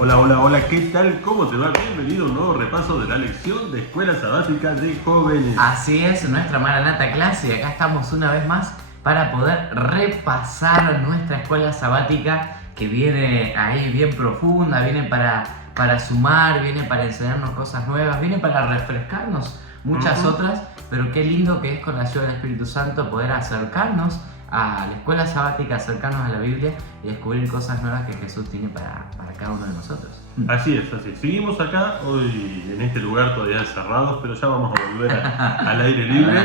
Hola, hola, hola, ¿qué tal? ¿Cómo te va? Bienvenido a un nuevo repaso de la lección de Escuela Sabática de Jóvenes. Así es, nuestra Maranata Clase, y acá estamos una vez más para poder repasar nuestra escuela sabática que viene ahí bien profunda, viene para sumar, viene para enseñarnos cosas nuevas, viene para refrescarnos muchas otras, pero qué lindo que es con la ayuda del Espíritu Santo poder acercarnos a la escuela sabática, acercarnos a la Biblia y descubrir cosas nuevas que Jesús tiene para cada uno de nosotros. Así es, así es. Seguimos acá, hoy en este lugar todavía encerrados, pero ya vamos a volver al aire libre,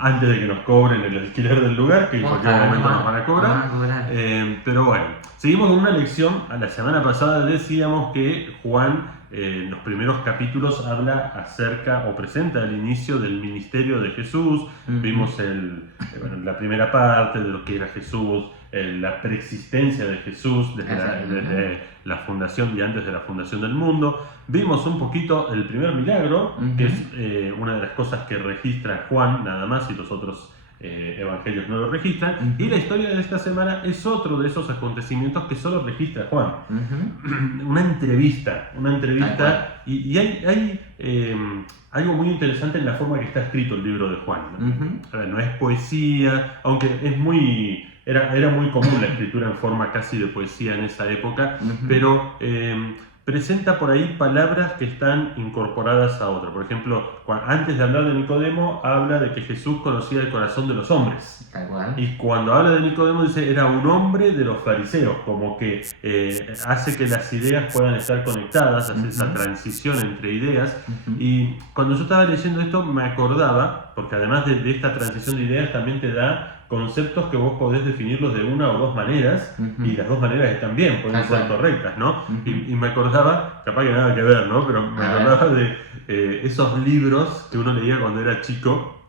antes de que nos cobren el alquiler del lugar, que en cualquier momento nos van a cobrar. Pero bueno, seguimos con una lección. A la semana pasada decíamos que Juan, en los primeros capítulos, habla acerca o presenta el inicio del ministerio de Jesús. Vimos la primera parte de lo que era Jesús, la preexistencia de Jesús desde la fundación y antes de la fundación del mundo. Vimos un poquito el primer milagro, que es una de las cosas que registra Juan nada más, y los otros evangelios no lo registran. Y la historia de esta semana es otro de esos acontecimientos que solo registra Juan. Una entrevista, y hay algo muy interesante en la forma que está escrito el libro de Juan. No es poesía, aunque es muy... Era muy común la escritura en forma casi de poesía en esa época, pero presenta por ahí palabras que están incorporadas a otra. Por ejemplo, antes de hablar de Nicodemo, habla de que Jesús conocía el corazón de los hombres. Y cuando habla de Nicodemo dice, era un hombre de los fariseos, como que hace que las ideas puedan estar conectadas, hace esa transición entre ideas. Y cuando yo estaba leyendo esto me acordaba, porque además de esta transición de ideas también te da conceptos que vos podés definirlos de una o dos maneras, y las dos maneras están bien, pueden ser correctas, ¿no? Y me acordaba, capaz que nada que ver, ¿no? Pero me acordaba de esos libros que uno leía cuando era chico.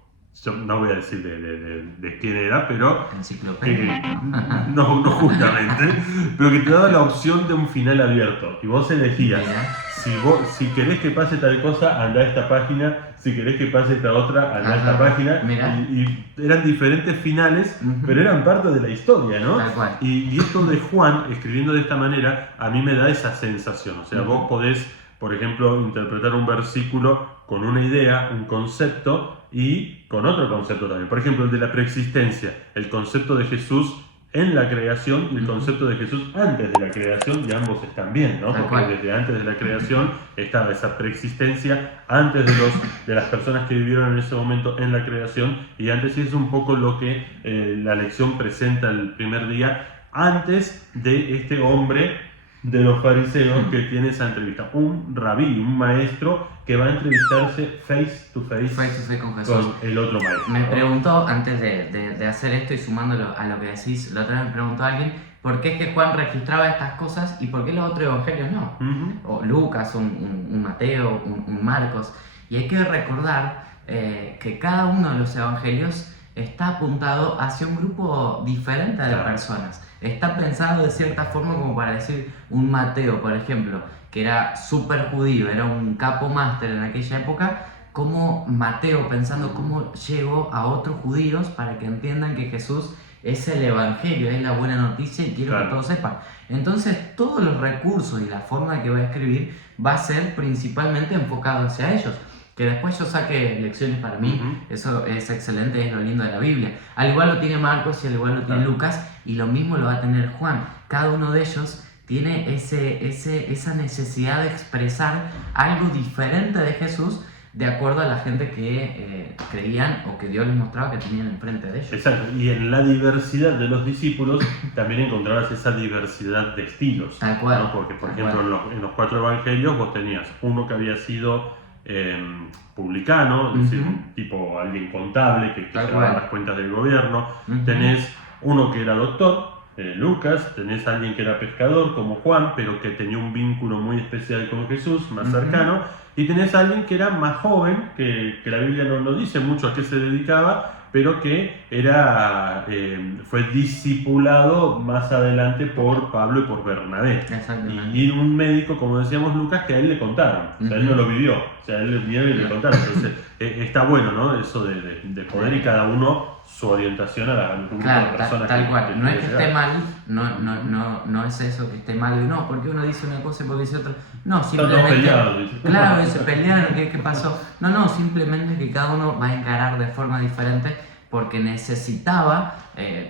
Yo no voy a decir de quién era, pero... Enciclopedia. No justamente, pero que te daba la opción de un final abierto. Y vos elegías, si querés que pase tal cosa, anda a esta página. Si querés que pase esta otra, anda a esta página. Y eran diferentes finales, pero eran parte de la historia, ¿no? Y esto de Juan, escribiendo de esta manera, a mí me da esa sensación. O sea, vos podés, por ejemplo, interpretar un versículo con una idea, un concepto, y con otro concepto también. Por ejemplo, el de la preexistencia, el concepto de Jesús en la creación y el concepto de Jesús antes de la creación, y ambos están bien, ¿no? Porque desde antes de la creación estaba esa preexistencia, antes de las personas que vivieron en ese momento en la creación, y antes es un poco lo que la lección presenta el primer día, antes de este hombre de los fariseos que tiene esa entrevista, un rabí, un maestro que va a entrevistarse face to face con Jesús, con el otro maestro. Me preguntó, antes de hacer esto y sumándolo a lo que decís, la otra vez me preguntó alguien por qué es que Juan registraba estas cosas y por qué los otros evangelios no. O Lucas, un Mateo, un Marcos. Y hay que recordar que cada uno de los evangelios está apuntado hacia un grupo diferente de personas. Está pensado de cierta forma como para decir un Mateo, por ejemplo, que era súper judío, era un capo máster en aquella época, como Mateo pensando cómo llegó a otros judíos para que entiendan que Jesús es el evangelio, es la buena noticia y quiero que todos sepan. Entonces todos los recursos y la forma que voy a escribir va a ser principalmente enfocado hacia ellos. Que después yo saque lecciones para mí, eso es excelente, es lo lindo de la Biblia. Al igual lo tiene Marcos y al igual lo tiene Lucas, y lo mismo lo va a tener Juan. Cada uno de ellos tiene esa necesidad de expresar algo diferente de Jesús de acuerdo a la gente que creían o que Dios les mostraba que tenían enfrente de ellos. Exacto, y en la diversidad de los discípulos también encontrabas esa diversidad de estilos. Tal cual. ¿No? Porque, por ejemplo, en los 4 evangelios vos tenías uno que había sido publicano, es decir, un tipo, alguien contable que llevaba las cuentas del gobierno. Tenés uno que era doctor, Lucas, tenés alguien que era pescador como Juan, pero que tenía un vínculo muy especial con Jesús, más cercano, y tenés alguien que era más joven, que la Biblia no dice mucho a qué se dedicaba, pero que fue discipulado más adelante por Pablo y por Bernabé. Y un médico, como decíamos Lucas, que a él le contaron, o sea, él no lo vivió, o sea, a él vinieron y le contaron. Entonces, está bueno, ¿no? Eso de poder y cada uno su orientación a un grupo de personas. Tal cual. No es que esté mal, no es eso que esté mal, no, porque uno dice una cosa y porque dice otra. No, simplemente. Claro, se pelearon, ¿qué pasó? No, simplemente que cada uno va a encarar de forma diferente porque necesitaba,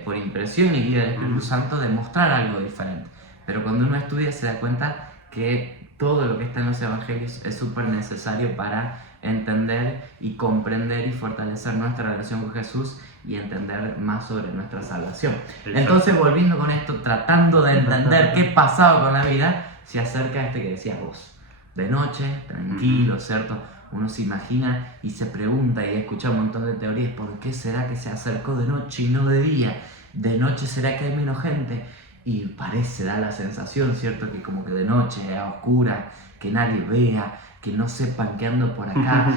por impresión y guía del Espíritu Santo, demostrar algo diferente. Pero cuando uno estudia se da cuenta que todo lo que está en los evangelios es súper necesario para entender y comprender y fortalecer nuestra relación con Jesús y entender más sobre nuestra salvación. Entonces, volviendo con esto, tratando de entender qué pasaba con la vida, se acerca a este que decías vos. De noche, tranquilo, ¿cierto? Uno se imagina y se pregunta y escucha un montón de teorías. ¿Por qué será que se acercó de noche y no de día? ¿De noche será que hay menos gente? Y da la sensación, ¿cierto? Que como que de noche, a oscuras, que nadie vea, que no sepan que ando por acá.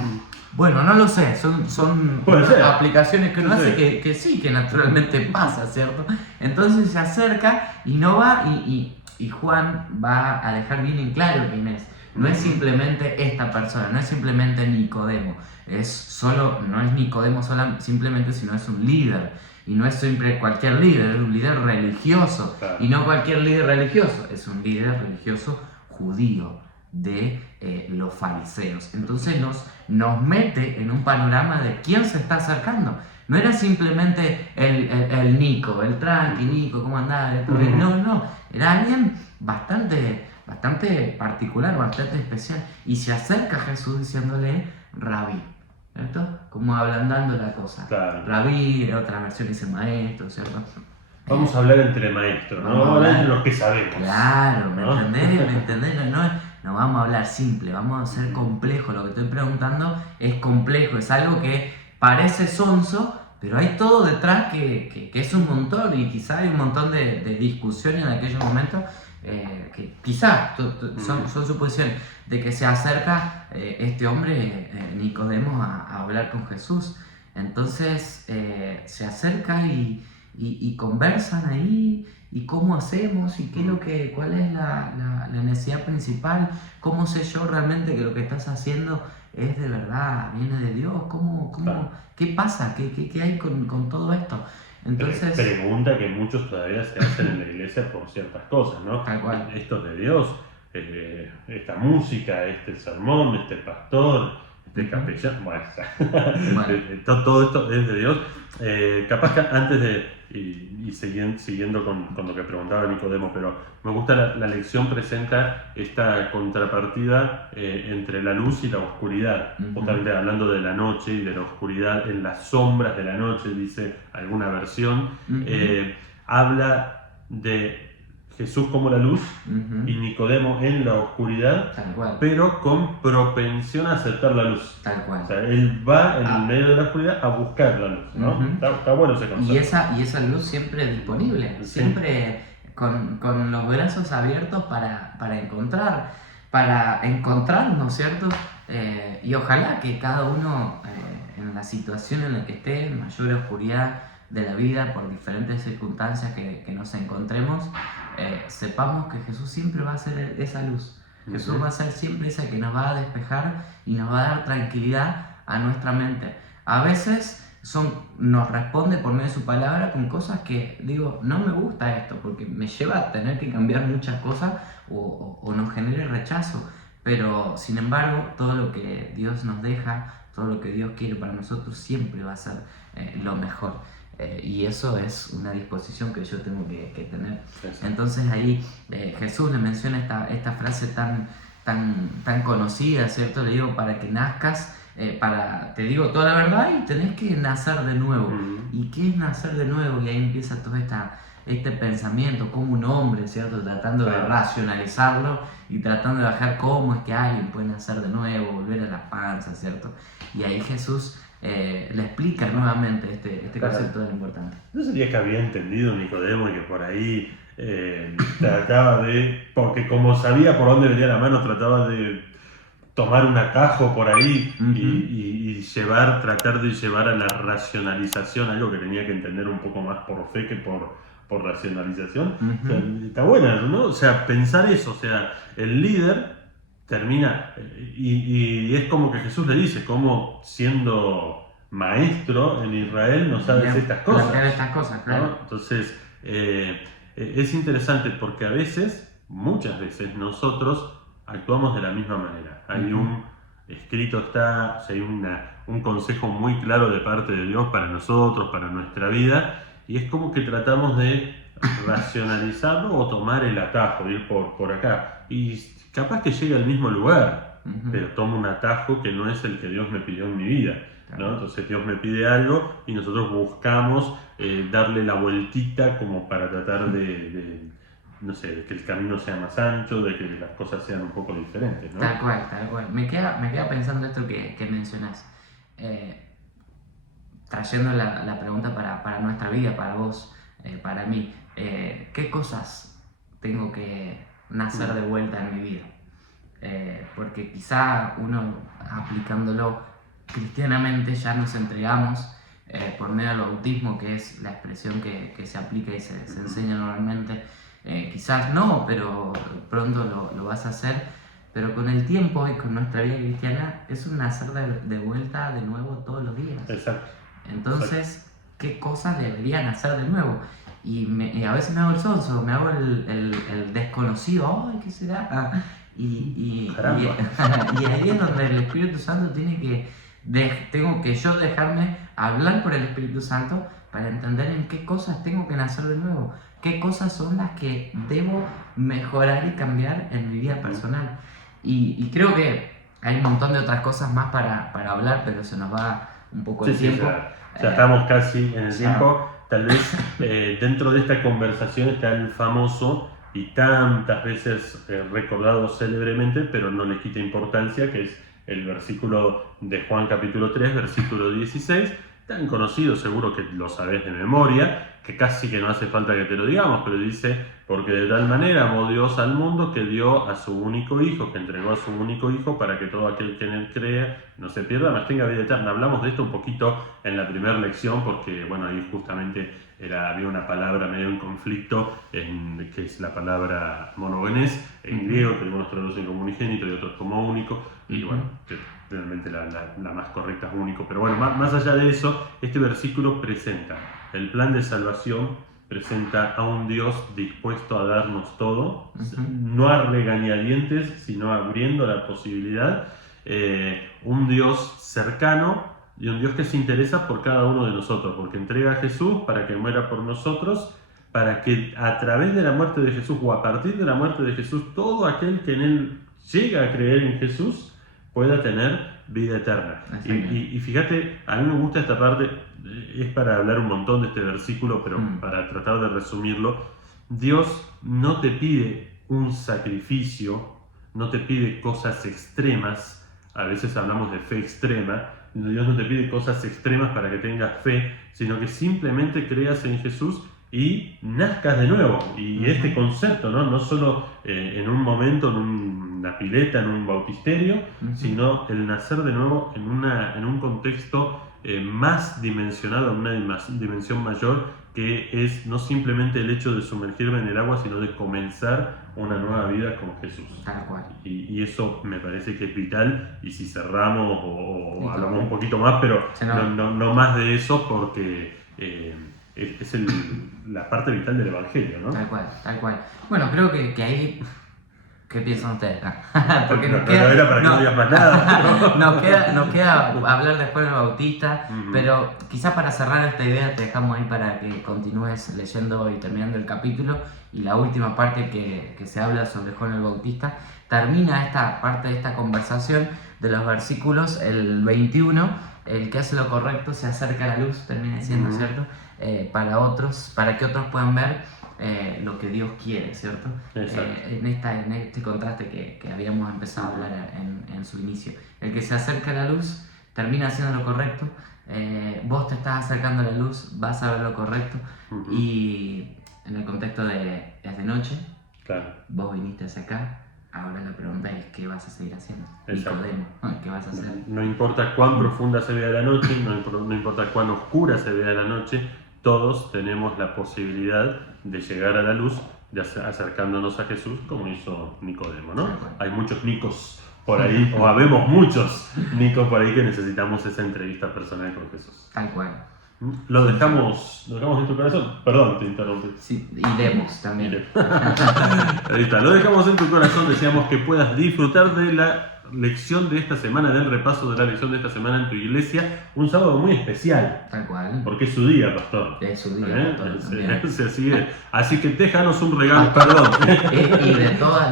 Bueno, no lo sé, son aplicaciones que uno hace que sí, que naturalmente pasa, ¿cierto? Entonces se acerca y no va, y Juan va a dejar bien en claro quién es. No es simplemente esta persona, no es simplemente Nicodemo, no es Nicodemo simplemente, sino es un líder. Y no es siempre cualquier líder, es un líder religioso. Claro. Y no cualquier líder religioso, es un líder religioso judío de los fariseos. Entonces nos mete en un panorama de quién se está acercando. No era simplemente el Nico, el tranqui, Nico, ¿cómo andás? No, era alguien bastante particular, bastante especial. Y se acerca a Jesús diciéndole Rabí, ¿cierto? Como ablandando la cosa. Claro. Rabí, otra versión dice maestro, ¿cierto? Vamos a hablar entre maestros, ¿no? Vamos a hablar entre los que sabemos. Claro, ¿me entendés? No vamos a hablar simple, vamos a ser complejo. Lo que estoy preguntando es complejo, es algo que parece sonso, pero hay todo detrás que es un montón, y quizá hay un montón de discusiones en aquellos momentos que quizá son suposiciones de que se acerca este hombre, Nicodemo, a hablar con Jesús. Entonces se acerca y conversan ahí, y cómo hacemos, y cuál es la necesidad principal, cómo sé yo realmente que lo que estás haciendo es de verdad, viene de Dios, claro. ¿Qué pasa? ¿Qué hay con todo esto? Entonces, pregunta que muchos todavía se hacen en la iglesia por ciertas cosas, ¿no? Tal cual. Esto es de Dios, esta música, este sermón, este pastor, este capellán, bueno. Todo esto es de Dios. Capaz que antes de, y siguiendo con lo que preguntaba Nicodemo, pero me gusta la lección presenta esta contrapartida entre la luz y la oscuridad, justamente hablando de la noche y de la oscuridad en las sombras de la noche, dice alguna versión. Habla de Jesús como la luz y Nicodemo en la oscuridad, pero con propensión a aceptar la luz. Tal cual. O sea, él va en el medio de la oscuridad a buscar la luz, ¿no? Está bueno ese concepto. Y esa luz siempre disponible, siempre con los brazos abiertos para encontrarnos, ¿cierto? Y ojalá que cada uno, en la situación en la que esté, en mayor oscuridad de la vida, por diferentes circunstancias que nos encontremos, sepamos que Jesús siempre va a ser esa luz. Jesús va a ser siempre esa que nos va a despejar y nos va a dar tranquilidad a nuestra mente. A veces nos responde por medio de su palabra con cosas que digo, no me gusta esto, porque me lleva a tener que cambiar muchas cosas o nos genere rechazo. Pero sin embargo, todo lo que Dios nos deja, todo lo que Dios quiere para nosotros siempre va a ser lo mejor. Y eso es una disposición que yo tengo que tener. Entonces ahí Jesús le menciona esta frase tan conocida, ¿cierto? Le digo, para que nazcas, te digo toda la verdad y tenés que nacer de nuevo. ¿Y qué es nacer de nuevo? Y ahí empieza todo este pensamiento, como un hombre, ¿cierto? Tratando de racionalizarlo y tratando de bajar cómo es que alguien puede nacer de nuevo, volver a la panza, ¿cierto? Y ahí Jesús le explica nuevamente este concepto tan importante. ¿No sería que había entendido Nicodemo y que por ahí trataba porque como sabía por dónde venía la mano, trataba de tomar un atajo por ahí y tratar de llevar a la racionalización algo que tenía que entender un poco más por fe que por racionalización? O sea, está buena, ¿no? O sea, pensar eso, o sea, el líder termina, y es como que Jesús le dice, como siendo maestro en Israel no sabes estas cosas, claro. ¿no? Entonces, es interesante porque a veces, muchas veces, nosotros actuamos de la misma manera. Hay un escrito, hay un consejo muy claro de parte de Dios para nosotros, para nuestra vida, y es como que tratamos de racionalizarlo o tomar el atajo, ir por acá. Y capaz que llegue al mismo lugar, pero tomo un atajo que no es el que Dios me pidió en mi vida, ¿no? Entonces Dios me pide algo y nosotros buscamos darle la vueltita como para tratar no sé, de que el camino sea más ancho, de que las cosas sean un poco diferentes, ¿no? Tal cual. Me queda pensando esto que mencionás. Trayendo la pregunta para nuestra vida, para vos, para mí. ¿Qué cosas tengo que nacer de vuelta en mi vida? Porque quizá uno, aplicándolo cristianamente, ya nos entregamos por medio del bautismo, que es la expresión que se aplica y se enseña normalmente. Quizás no, pero pronto lo vas a hacer. Pero con el tiempo y con nuestra vida cristiana es un nacer de vuelta de nuevo todos los días. Exacto. Entonces, ¿qué cosas deberían hacer de nuevo? Y a veces me hago el sonso, me hago el desconocido. ¡Ay, qué será! Y ahí es donde el Espíritu Santo tengo que yo dejarme hablar por el Espíritu Santo para entender en qué cosas tengo que nacer de nuevo, qué cosas son las que debo mejorar y cambiar en mi vida personal. Y creo que hay un montón de otras cosas más para hablar, pero se nos va un poco el tiempo. Ya estamos casi en el tiempo. Tal vez dentro de esta conversación está el famoso y tantas veces recordado célebremente, pero no le quita importancia, que es el versículo de Juan capítulo 3, versículo 16, tan conocido, seguro que lo sabés de memoria, que casi que no hace falta que te lo digamos, pero dice, porque de tal manera amó Dios al mundo que dio a su único Hijo, que entregó a su único Hijo para que todo aquel que en él crea no se pierda, mas tenga vida eterna. Hablamos de esto un poquito en la primera lección, porque bueno, ahí justamente había una palabra medio en conflicto, que es la palabra monogenes, en griego, que algunos traducen como unigénito y otros como único, y bueno, que realmente la más correcta es único. Pero bueno, más allá de eso, este versículo presenta el plan de salvación, presenta a un Dios dispuesto a darnos todo, no a regañadientes, sino abriendo la posibilidad, un Dios cercano y un Dios que se interesa por cada uno de nosotros, porque entrega a Jesús para que muera por nosotros, para que a través de la muerte de Jesús o a partir de la muerte de Jesús, todo aquel que en él llega a creer en Jesús pueda tener vida eterna. Y fíjate, a mí me gusta esta parte, es para hablar un montón de este versículo, pero para tratar de resumirlo. Dios no te pide un sacrificio, no te pide cosas extremas. A veces hablamos de fe extrema. Dios no te pide cosas extremas para que tengas fe, sino que simplemente creas en Jesús y nazcas de nuevo. Y este concepto, no solo en un momento, en una pileta, en un bautisterio, sino el nacer de nuevo en un contexto más dimensionado, en una dimensión mayor, que es no simplemente el hecho de sumergirme en el agua, sino de comenzar una nueva vida con Jesús. Tal cual. Y eso me parece que es vital, y si cerramos o hablamos un poquito más, pero no más de eso, porque es la parte vital del Evangelio, ¿no? Tal cual. Bueno, creo que ahí... ¿Qué piensan ustedes? Porque no era para que no digas más nada. Nos queda hablar después del Bautista, pero quizás para cerrar esta idea te dejamos ahí para que continúes leyendo y terminando el capítulo, y la última parte que se habla sobre Juan el Bautista. Termina esta parte de esta conversación de los versículos, el 21, el que hace lo correcto se acerca a la luz, termina diciendo, ¿cierto? Para que otros puedan ver lo que Dios quiere, ¿cierto? En este contraste que habíamos empezado a hablar en su inicio. El que se acerca a la luz termina haciendo lo correcto, vos te estás acercando a la luz, vas a ver lo correcto, y en el contexto de es de noche, claro. Vos viniste hacia acá, ahora la pregunta es ¿qué vas a seguir haciendo? Nicodemo, ¿qué vas a hacer? No importa cuán profunda se vea la noche, no importa cuán oscura se vea la noche, todos tenemos la posibilidad de llegar a la luz acercándonos a Jesús como hizo Nicodemo, ¿no? Hay muchos Nicos por ahí, o habemos muchos Nicos por ahí que necesitamos esa entrevista personal con Jesús. Tal cual. Lo dejamos en tu corazón. Perdón, te interrumpí. Sí, iremos también. Ahí está, lo dejamos en tu corazón. Deseamos que puedas disfrutar de la lección de esta semana, del repaso de la lección de esta semana en tu iglesia. Un sábado muy especial. Tal cual. Porque es su día, pastor. Es su día, pastor. Así que déjanos un regalo. Perdón. Y de todas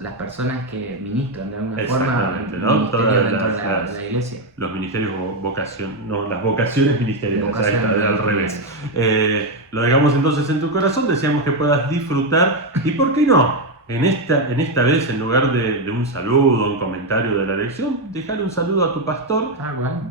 las personas que ministran de alguna forma, ¿no? Todas dentro de la iglesia. Los ministerios las vocaciones ministeriales, al revés. Lo dejamos entonces en tu corazón, deseamos que puedas disfrutar y ¿por qué no? En esta vez, en lugar de un saludo, un comentario de la lección, dejar un saludo a tu pastor,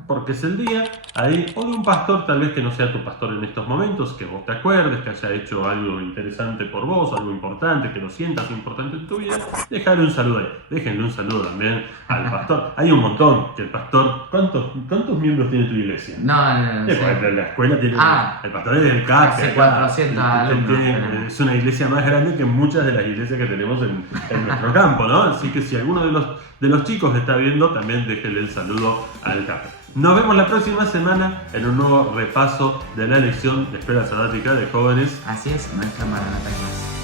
porque es el día, ahí, o de un pastor tal vez que no sea tu pastor en estos momentos, que vos te acuerdes, que haya hecho algo interesante por vos, algo importante, que lo sientas importante en tu vida, dejarle un saludo ahí. Déjenle un saludo también al pastor. Hay un montón, que el pastor, ¿cuántos miembros tiene tu iglesia? No. La escuela tiene, el pastor es del CAC, hace 400 alumnos. Es una iglesia más grande que muchas de las iglesias que tenemos en nuestro campo, ¿no? Así que si alguno de los chicos está viendo, también déjenle el saludo al CAP. Nos vemos la próxima semana en un nuevo repaso de la lección de Escuela Sabática de Jóvenes. Así es, nuestra Maranatha.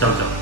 Chau, chau.